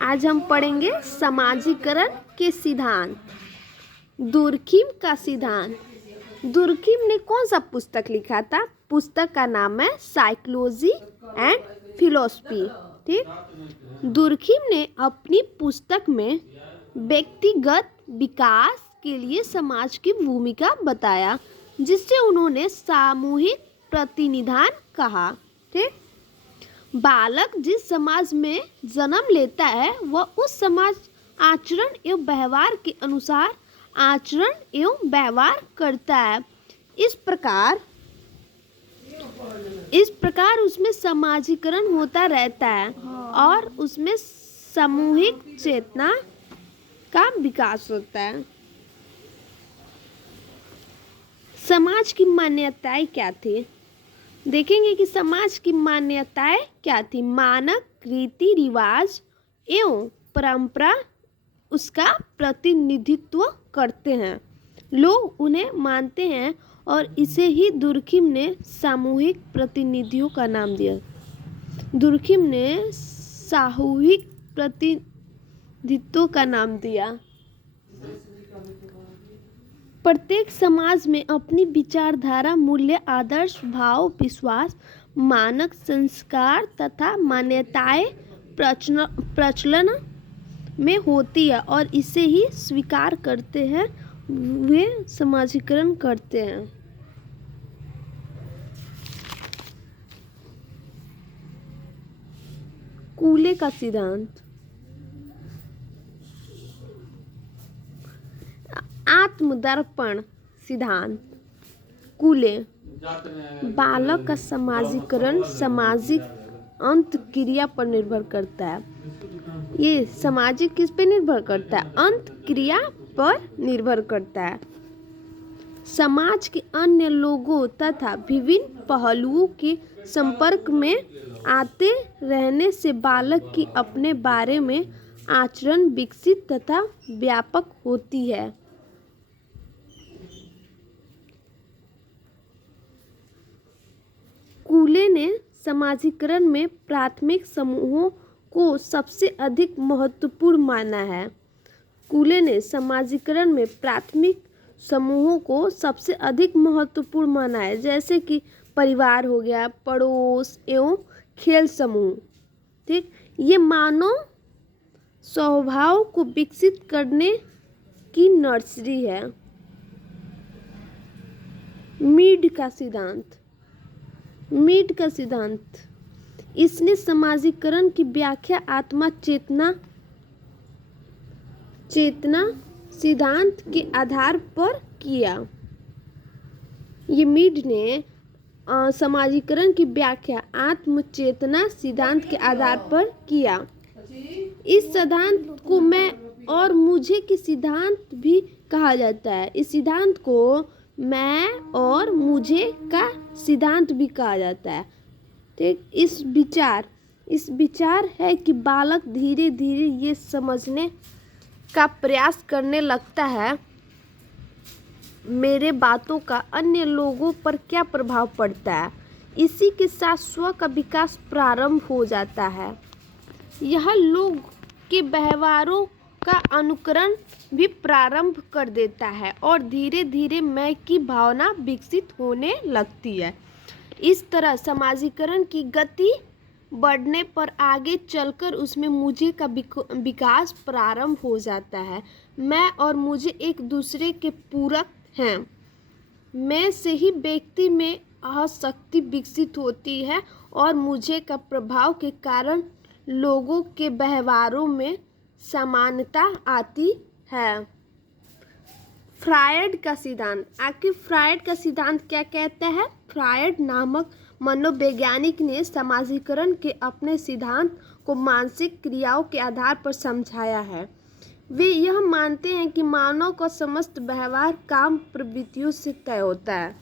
आज हम पढ़ेंगे समाजीकरण के सिद्धांत। दुर्खिम का सिद्धांत। दुर्खिम ने कौन सा पुस्तक लिखा था? पुस्तक का नाम है साइकोलॉजी एंड फिलोसफी। ठीक। दुर्खिम ने अपनी पुस्तक में व्यक्तिगत विकास के लिए समाज की भूमिका बताया, जिससे उन्होंने सामूहिक प्रतिनिधान कहा। ठीक। बालक जिस समाज में जन्म लेता है वह उस समाज आचरण एवं व्यवहार के अनुसार आचरण एवं व्यवहार करता है। इस प्रकार उसमें समाजीकरण होता रहता है और उसमें सामूहिक चेतना का विकास होता है। समाज की मान्यताएं क्या थी? देखेंगे कि समाज की मान्यताएं क्या थी। मानक रीति रिवाज एवं परंपरा उसका प्रतिनिधित्व करते हैं। लोग उन्हें मानते हैं और इसे ही दुर्खिम ने सामूहिक प्रतिनिधियों का नाम दिया। दुर्खिम ने सामूहिक प्रतिनिधित्व का नाम दिया। प्रत्येक समाज में अपनी विचारधारा, मूल्य, आदर्श, भाव, विश्वास, मानक, संस्कार तथा मान्यताएं प्रचलन में होती है और इसे ही स्वीकार करते हैं, वे समाजीकरण करते हैं। कूले का सिद्धांत। आत्मदर्पण सिद्धांत। कूले। बालक का समाजीकरण सामाजिक अंतःक्रिया पर निर्भर करता है। ये सामाजिक किस पे निर्भर करता है? अंतःक्रिया पर निर्भर करता है। समाज के अन्य लोगों तथा विभिन्न पहलुओं के संपर्क में आते रहने से बालक की अपने बारे में आचरण विकसित तथा व्यापक होती है। कूले ने समाजीकरण में प्राथमिक समूहों को सबसे अधिक महत्वपूर्ण माना है। कूले ने समाजीकरण में प्राथमिक समूहों को सबसे अधिक महत्वपूर्ण माना है, जैसे कि परिवार हो गया, पड़ोस एवं खेल समूह। ठीक। ये मानव स्वभाव को विकसित करने की नर्सरी है। मीड का सिद्धांत। मीड का सिद्धांत। इसने समाजीकरण की व्याख्या आत्मा चेतना सिद्धांत के आधार पर किया। ये मीड ने समाजीकरण की व्याख्या आत्म चेतना सिद्धांत के आधार पर किया। इस सिद्धांत को मैं और मुझे के सिद्धांत भी कहा जाता है। इस सिद्धांत को मैं और मुझे का सिद्धांत भी कहा जाता है। ठीक। इस विचार है कि बालक धीरे धीरे ये समझने का प्रयास करने लगता है मेरे बातों का अन्य लोगों पर क्या प्रभाव पड़ता है। इसी के साथ स्व का विकास प्रारंभ हो जाता है। यह लोग के व्यवहारों का अनुकरण भी प्रारंभ कर देता है और धीरे धीरे मैं की भावना विकसित होने लगती है। इस तरह समाजीकरण की गति बढ़ने पर आगे चलकर उसमें मुझे का विकास प्रारंभ हो जाता है। मैं और मुझे एक दूसरे के पूरक हैं। मैं से ही व्यक्ति में आसक्ति विकसित होती है और मुझे का प्रभाव के कारण लोगों के व्यवहारों में समानता आती है। फ्रायड का सिद्धांत। आखिर फ्रायड का सिद्धांत क्या कहता है? फ्रायड नामक मनोवैज्ञानिक ने समाजीकरण के अपने सिद्धांत को मानसिक क्रियाओं के आधार पर समझाया है। वे यह मानते हैं कि मानव का समस्त व्यवहार काम प्रवृत्तियों से तय होता है।